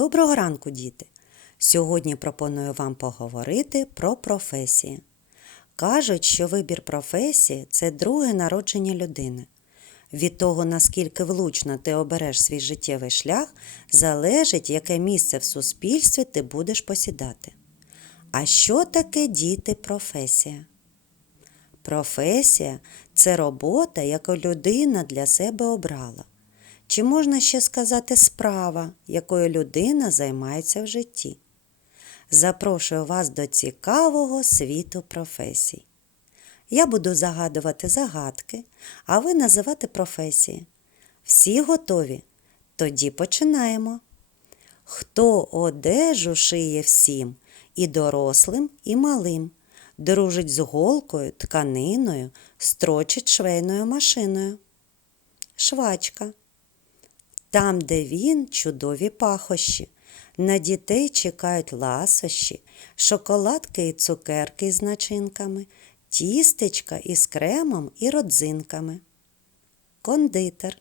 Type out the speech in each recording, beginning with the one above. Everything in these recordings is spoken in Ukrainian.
Доброго ранку, діти! Сьогодні пропоную вам поговорити про професії. Кажуть, що вибір професії це друге народження людини. Від того, наскільки влучно ти обереш свій життєвий шлях, залежить, яке місце в суспільстві ти будеш посідати. А що таке діти професія? Професія це робота, яку людина для себе обрала. Чи можна ще сказати справа, якою людина займається в житті? Запрошую вас до цікавого світу професій. Я буду загадувати загадки, а ви називати професії. Всі готові? Тоді починаємо. Хто одежу шиє всім, і дорослим, і малим, дружить з голкою, тканиною, строчить швейною машиною. Швачка. Там, де він, чудові пахощі. На дітей чекають ласощі, шоколадки і цукерки з начинками, тістечка із кремом і родзинками. Кондитер.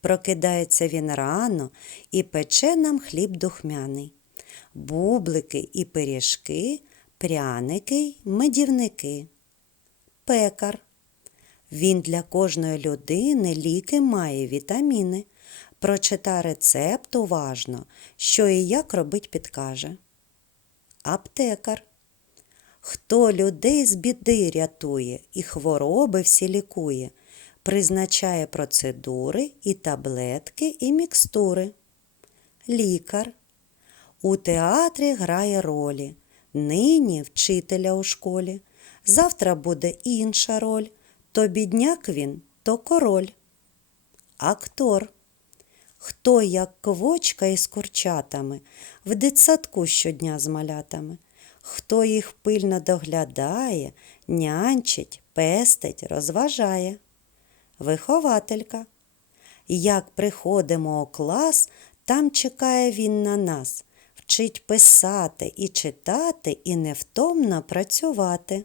Прокидається він рано і пече нам хліб духмяний. Бублики і пиріжки, пряники й медівники. Пекар. Він для кожної людини ліки має вітаміни. Прочита рецепт уважно, що і як робить підкаже. Аптекар. Хто людей з біди рятує і хвороби всі лікує, призначає процедури і таблетки, і мікстури. Лікар. У театрі грає ролі. Нині вчителя у школі. Завтра буде інша роль. То бідняк він, то король. Актор. Хто, як квочка із курчатами, в дитсадку щодня з малятами, хто їх пильно доглядає, нянчить, пестить, розважає. Вихователька. Як приходимо у клас, там чекає він на нас, вчить писати і читати, і невтомно працювати.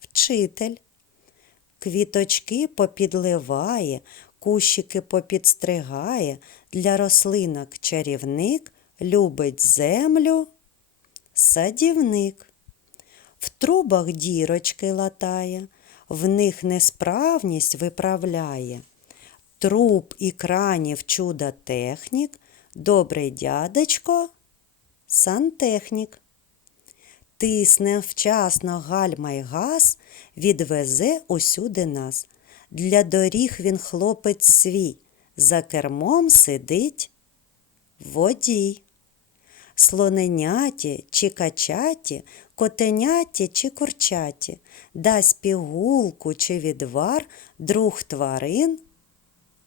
Вчитель. Квіточки попідливає, кущики попідстригає, для рослинок чарівник любить землю, садівник. В трубах дірочки латає, в них несправність виправляє. Труб і кранів чуда технік, добрий дядечко, сантехнік. Тисне вчасно гальма газ, відвезе усюди нас. Для доріг він хлопець свій, за кермом сидить водій. Слоненяті чи качаті, котеняті чи курчаті, дасть пігулку чи відвар, друг тварин,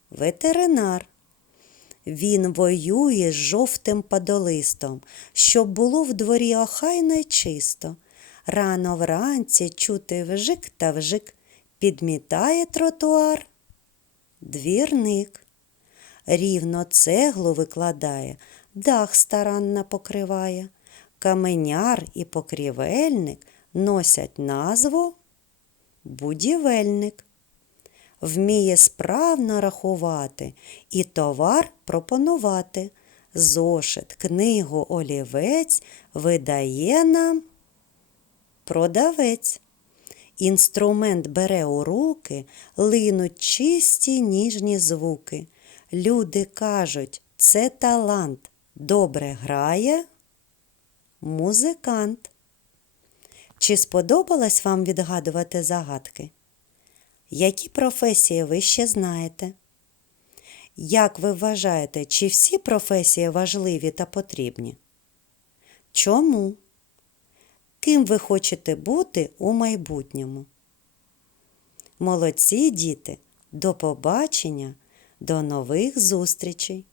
ветеринар. Він воює з жовтим падолистом, щоб було в дворі охайно й чисто. Рано вранці чути вжик та вжик, підмітає тротуар. Двірник. Рівно цеглу викладає, дах старанно покриває. Каменяр і покрівельник носять назву будівельник. Вміє справно рахувати і товар пропонувати. Зошит, книгу, олівець видає нам продавець. Інструмент бере у руки, линуть чисті ніжні звуки. Люди кажуть, це талант. Добре грає музикант. Чи сподобалось вам відгадувати загадки? Які професії ви ще знаєте? Як ви вважаєте, чи всі професії важливі та потрібні? Чому? Ким ви хочете бути у майбутньому? Молодці діти! До побачення, до нових зустрічей!